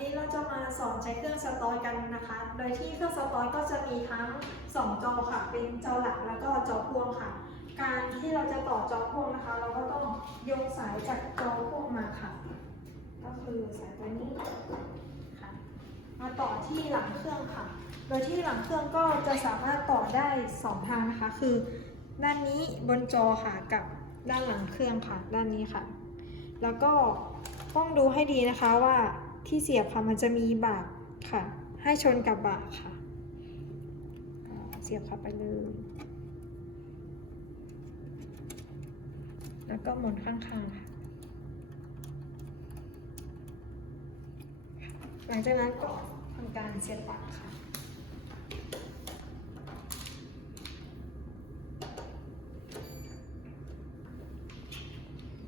นี้เราจะมาสอนใช้เครื่องสตอร์กันนะคะ โดยที่เครื่องสตอร์ก็จะมีทั้ง 2 จอค่ะ เป็นจอหลักแล้วก็จอพ่วงค่ะ การที่เราจะต่อจอพ่วงนะคะ เราก็ต้องโยงสายจากจอพ่วงมาค่ะ ก็คือสายตัวนี้ค่ะ มาต่อที่หลังเครื่องค่ะ โดยที่หลังเครื่องก็จะสามารถต่อได้ 2 ทางนะคะ คือ ด้านนี้บนจอค่ะกับด้านหลังเครื่องค่ะ ด้านนี้ค่ะ แล้วก็ต้องดูให้ดีนะคะว่า ที่เสียบค่ะมันจะมีบากค่ะ ให้ชนกับบากค่ะ เสียบเข้าไปเลย แล้วก็หมุนข้างๆค่ะ หลังจากนั้นก็ทำการเสียบปากค่ะ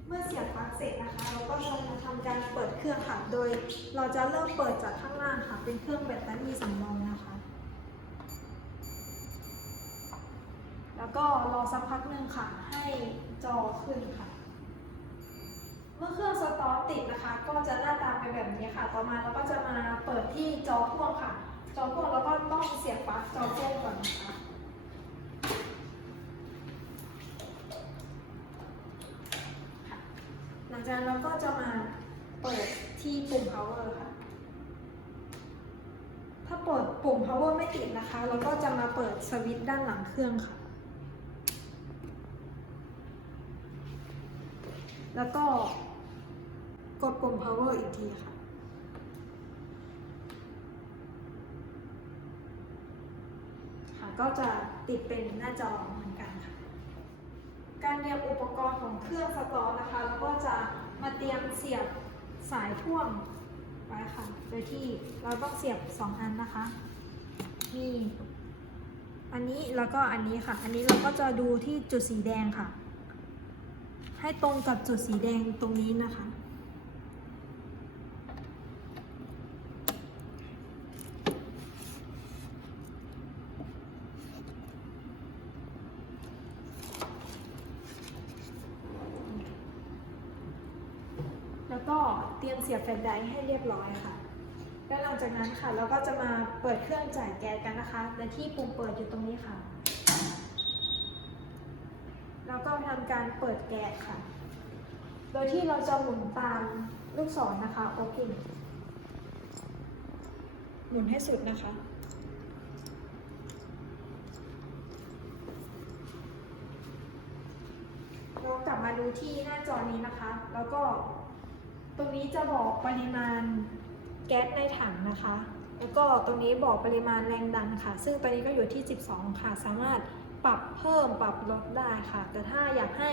เมื่อเสียบปลั๊กเสร็จ นะคะเราจะมาทำการเปิดเครื่องค่ะ โดยเราจะเริ่มเปิดจากข้างล่างค่ะ เป็นเครื่องแบตเตอรี่สำรองนะคะ แล้วก็รอสักพักหนึ่งค่ะ ให้จอขึ้นค่ะ เมื่อเครื่องสตอร์ทติดนะคะ ก็จะหน้าตาเป็นแบบนี้ค่ะ ต่อมาเราก็จะมาเปิดที่จอพ่วงค่ะ จอพ่วงเราก็ต้องเสียบปลั๊กจอพ่วงก่อนนะคะ หลัง จากนั้นเราก็จะมาเปิดที่ปุ่ม power ค่ะ ถ้าเปิดปุ่ม power ไม่ติดนะคะ เราก็จะมาเปิดสวิตช์ด้านหลังเครื่องค่ะ แล้วก็กดปุ่ม power อีกทีค่ะ ค่ะ ก็จะติดเป็นหน้าจอเหมือนกันค่ะ การเตรียมอุ ปกรณ์ของเครื่องสตอร์นะคะ แล้วก็จะมาเตรียมเสียบสายพ่วงไว้ค่ะ โดยที่เราต้องเสียบ 2 อันนะคะนี่อันนี้แล้วก็อันนี้ค่ะ อันนี้เราก็จะดูที่จุดสีแดงค่ะ ให้ตรงกับจุดสีแดงตรงนี้นะคะ แล้วก็เตรียมเสียบแฟลชไดรฟ์ให้เรียบร้อยค่ะ แล้วหลังจากนั้นค่ะ เราก็จะมาเปิดเครื่องจ่ายแก๊สกันนะคะ และที่ปุ่มเปิดอยู่ตรงนี้ค่ะ แล้วก็ทำการเปิดแก๊สค่ะ โดยที่เราจะหมุนตามลูกศรนะคะโอเคหมุนให้สุดนะคะเรากลับมาดูที่หน้าจอนี้นะคะ แล้วก็ ตรงนี้จะบอกปริมาณแก๊สในถังนะคะ แล้วก็ตรงนี้บอกปริมาณแรงดันค่ะ ซึ่งตอนนี้ก็อยู่ที่ 12 ค่ะ สามารถปรับเพิ่มปรับลดได้ค่ะ แต่ถ้าอยากให้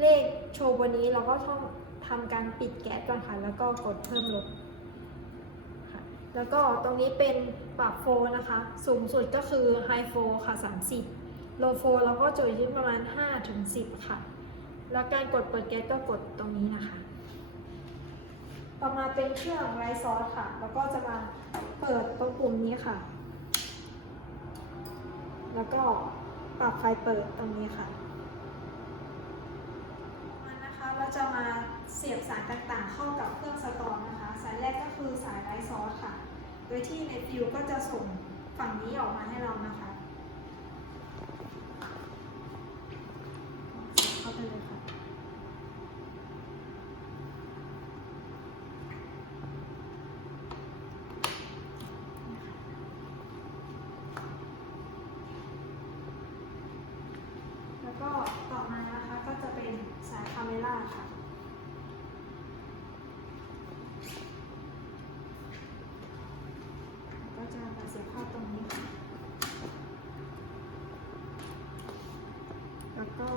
เลขโชว์บนนี้เราก็ต้องทำการปิดแก๊สก่อนค่ะ แล้วก็กดเพิ่มลดค่ะ แล้วก็ตรงนี้เป็นปรับโฟล์นะคะ สูงสุดก็คือไฮโฟล์ค่ะ 30 โลโฟล์เราก็จะอยู่ที่ประมาณ 5-10 ค่ะ แล้วการกดเปิดแก๊สก็กดตรงนี้นะคะ ต่อมาเป็นเครื่องไรซอสค่ะ แล้วก็จะมาเปิดตรงปุ่มนี้ค่ะ แล้วก็ปรับไฟเปิดตรงนี้ค่ะมันนะคะเราจะมาเสียบสายต่างๆ เข้ากับเครื่องสตอร์นะคะ สายแรกก็คือสายไรซอสค่ะ โดยที่ในฟิวก็จะส่งฝั่งนี้ออกมาให้เรานะคะเข้าไปเลยค่ะ แล้ว ก็ต่อมานะคะก็จะเป็นสายคาเมล่าค่ะ ก็จะมาเสียบเข้าตรงนี้ค่ะแล้วก็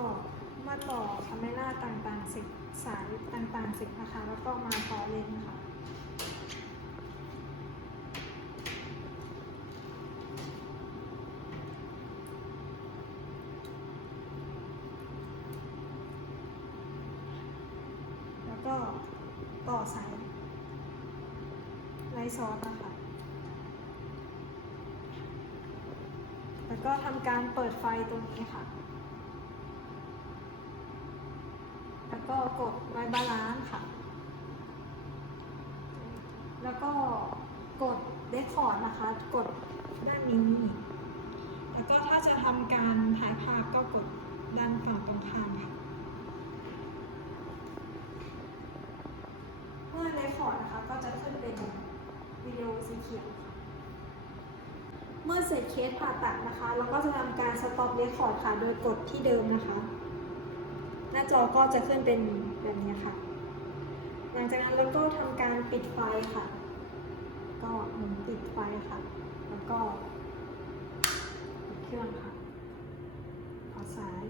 มาต่อคาเมล่าต่างๆสิบสายต่างๆสิบนะคะ แล้วก็มาต่อเลนส์ค่ะ แล้วก็ต่อสายไลท์ ซอสนะคะ แล้วก็ทำการเปิดไฟตรงนี้ค่ะ แล้วก็กดไว้บาลานซ์ค่ะ แล้วแล้วก็กดเรคคอร์ดนะคะ กดด้านนี้ แล้วก็ถ้าจะทำการถ่ายภาพก็กดด้านฝั่งตรงข้ามค่ะเมื่อเรคคอร์ดนะคะก็จะขึ้นเป็น วิดีโอสีเขียวค่ะเมื่อเสร็จเคสผ่าตัดนะคะ เราก็จะทำการสต็อปเรคคอร์ดค่ะ โดยกดที่เดิมนะคะ หน้าจอก็จะขึ้นเป็นแบบนี้ค่ะ หลังจากนั้นเราก็ทำการปิดไฟค่ะ ก็หมุนปิดไฟค่ะ แล้วก็ปิดเครื่องค่ะขอสาย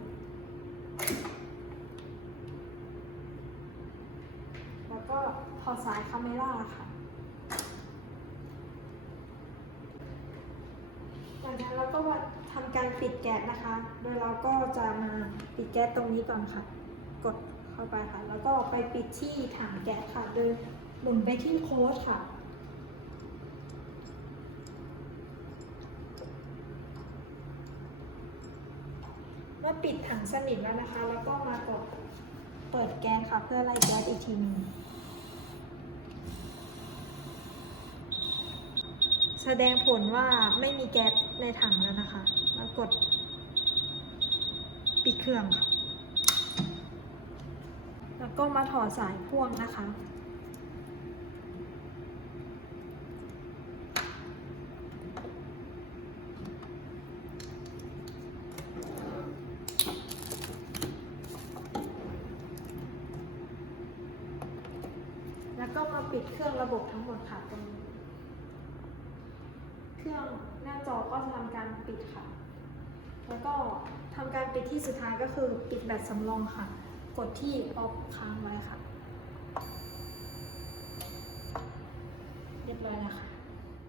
แล้วก็ถอดสายคาเมล่าค่ะ หลังจา ก็มาทำการปิดแก๊สนะคะ โดยเราก็จะมาปิดแก๊สตรงนี้ก่อนค่ะ กดเข้าไปค่ะ แล้วก็ไปปิดที่ถังแก๊สค่ะ โดยหมุนไปที่โค้ดค่ะ เมื่อปิดถังสนิทแล้วนะคะ แล้วก็มากดเปิดแก๊สค่ะ เพื่อไล่แก๊สอีกทีหนึง แสดงผลว่าไม่มีแก๊สในถังแล้วนะคะ แล้วกด ปิดเครื่องค่ะ แล้วก็มาถอดสายพ่วงนะคะ แล้วก็มาปิดเครื่องระบบทั้งหมดค่ะตรงนี้ เครื่องหน้าจอก็จะทำการ ปิดค่ะ แล้วก็ทำการปิดที่สุดท้ายก็คือปิดแบตสำรองค่ะ กดที่ออฟค้างไว้ค่ะ เรียบร้อยแล้วค่ะ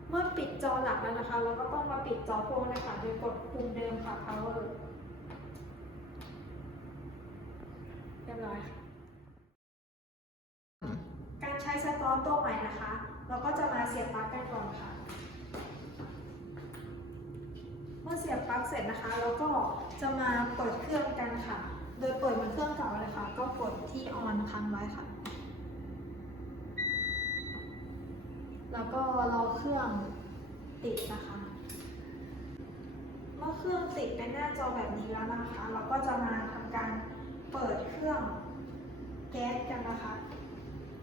เมื่อปิดจอหลักแล้วนะคะ เราก็ต้องมาปิดจอโฟนนะคะโดยกดปุ่มเดิมค่ะ power เรียบร้อยค่ะ การใช้สกอตตัวใหม่นะคะ เราก็จะมาเสียบปลั๊กกันก่อนค่ะ เมื่อเสียบปลั๊กเสร็ จนะคะเราก็จะมาเปิดเครื่องกันค่ะ โดยเปิดเหมือนเครื่องเก่าเลยค่ะ ก็กดที่ออนค้างไว้ค่ะ แล้วก็รอเครื่องติดนะคะ เมื่อเครื่องติดเป็นหน้าจอแบบนี้แล้วนะคะ เราก็จะมาทำการเปิดเครื่องแก๊สกันนะคะ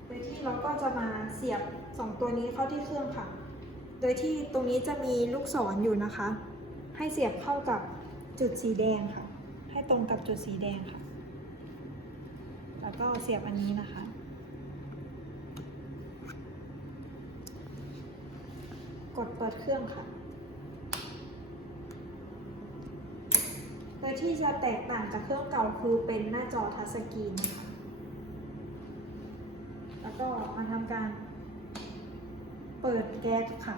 โดยที่เราก็จะมาเสียบสองตัวนี้เข้าที่เครื่องค่ะ โดยที่ตรงนี้จะมีลูกศรออยู่นะคะ ให้เสียบเข้ากับจุดสีแดงค่ะ ให้ตรงกับจุดสีแดงค่ะ แล้วก็เสียบอันนี้นะคะ กดเปิดเครื่องค่ะ โดยที่จะแตกต่างจากเครื่องเก่าคือเป็นหน้าจอทัชสกรีนนะคะแล้วก็มาทำการเปิดแก๊สค่ะ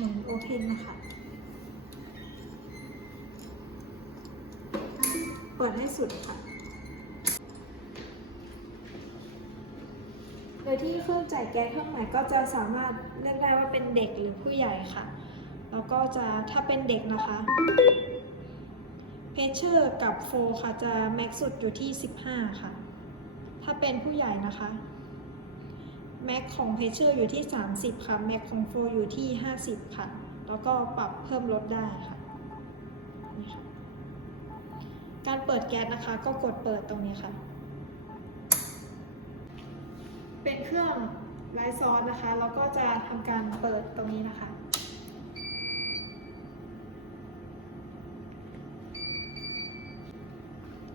หมุนโอเพนนะคะ เปิดให้สุดค่ะ โดยที่เครื่องจ่ายแก๊สเครื่องใหม่ก็จะสามารถเลือกได้ว่าเป็นเด็กหรือผู้ใหญ่ค่ะ แล้วก็จะถ้าเป็นเด็กนะคะ เพนเชอร์กับโฟค่ะจะแม็กสุดอยู่ที่ 15 ค่ะ ถ้าเป็นผู้ใหญ่นะคะ แม็กของเพนเชอร์อยู่ที่ 30 ค่ะ แม็กของโฟอยู่ที่ 50 ค่ะ แล้วก็ปรับเพิ่มลดได้ค่ะ การเปิดแก๊สนะคะ ก็กดเปิดตรงนี้ค่ะ เป็นเครื่องไลท์ซอสนะคะ แล้วก็จะทำการเปิดตรงนี้นะคะ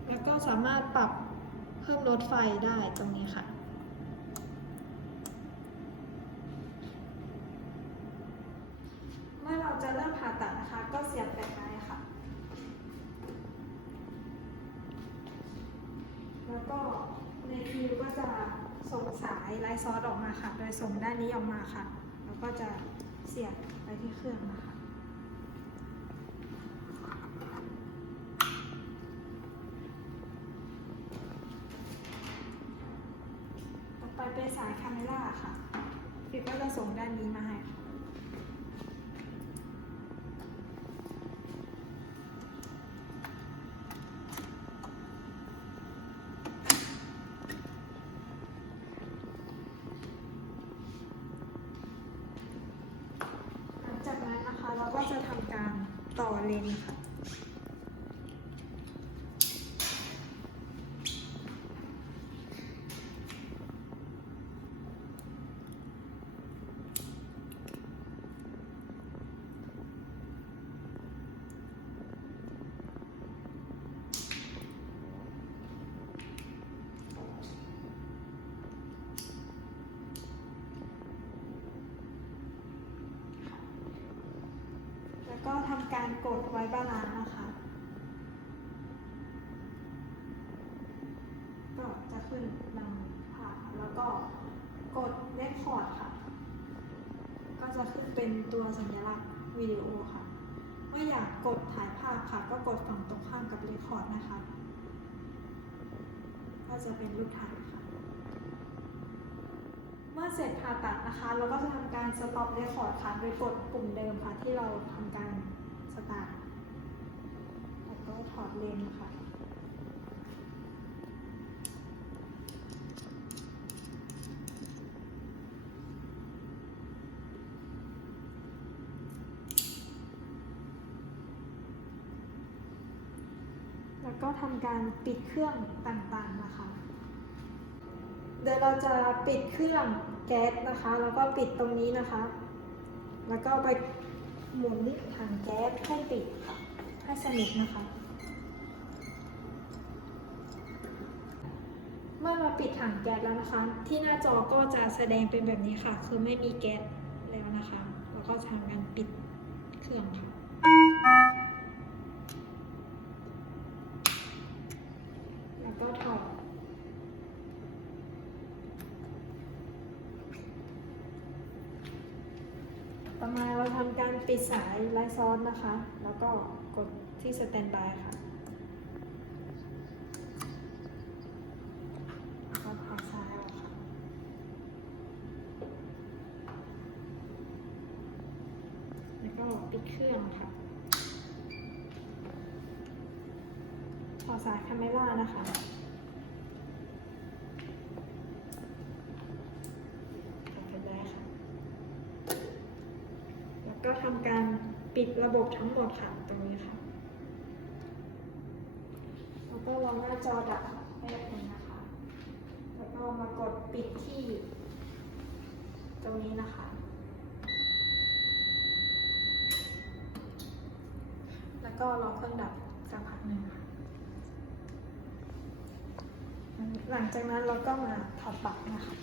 แล้วก็สามารถปรับเพิ่มลดไฟได้ตรงนี้ค่ะ เมื่อเราจะเริ่มผ่าตัดนะคะ ก็เสียบแบตไว้ค่ะ แล้วก็ิวก็จะส่งสายไลท์ซอสออกมาค่ะ โดยส่งด้านนี้ออกมาค่ะ แล้วก็จะเสียบไปที่เครื่องนะคะต่อไปเป็นสายคาเมล่าค่ะฟิวก็จะส่งด้านนี้มาให้ ค่ะ เลนส์ค่ะ แล้วก็ ทำการกดไว้บาลานซ์นะคะ ก็จะขึ้นนำค่ะแล้วก็กดเรคคอร์ดค่ะ ก็จะขึ้นเป็นตัวสัญลักษณ์วิดีโอค่ะ เมื่ออยากกดถ่ายภาพค่ะ ก็กดฝั่งตรงข้ามกับเรคคอร์ดนะคะ ก็จะเป็นรูปถ่าย มื่อเสร็จผ่าตัดนะคะ เราก็จะทำการสต็อปเรคคอร์ดค่ะโดยกดปุ่มเดิมค่ะที่เราทำการสตาร์ทแล้วก็ถอดเลนส์ค่ะแล้วก็ทำการปิดเครื่องต่างๆนะคะ เดี๋ยวเราจะปิดเครื่องแก๊สนะคะ แล้วก็ปิดตรงนี้นะคะ แล้วก็ไปหมุนถังแก๊สให้ปิดค่ะให้สนิทนะคะ เมื่อเราปิดถังแก๊สแล้วนะคะ ที่หน้าจอก็จะแสดงเป็นแบบนี้ค่ะ คือไม่มีแก๊สแล้วนะคะ แล้วก็ทำการปิดเครื่องค่ะ แล้วก็ถอด ต่อมาเราทำการปิดสายไลท์ซอสนะคะ แล้วก็กดที่สแตนบายค่ะแล้วก็ถอดสายออกค่ะแล้วก็ปิดเครื่องค่ะถอสายคาเมล่านะคะ ถอดไปได้ค่ะ แล้วก็ทำการปิด ระบบทั้งหมดค่ะตรงนี้ค่ะแล้วก็วางหน้าจอดับแป๊บนึงนะคะ แล้วก็มากดปิดที่ ตรงนี้นะคะ แล้วก็รอเครื่องดับสักพักหนึ่งค่ะหลังจากนั้นเราก็มาถอดปลั๊กนะคะ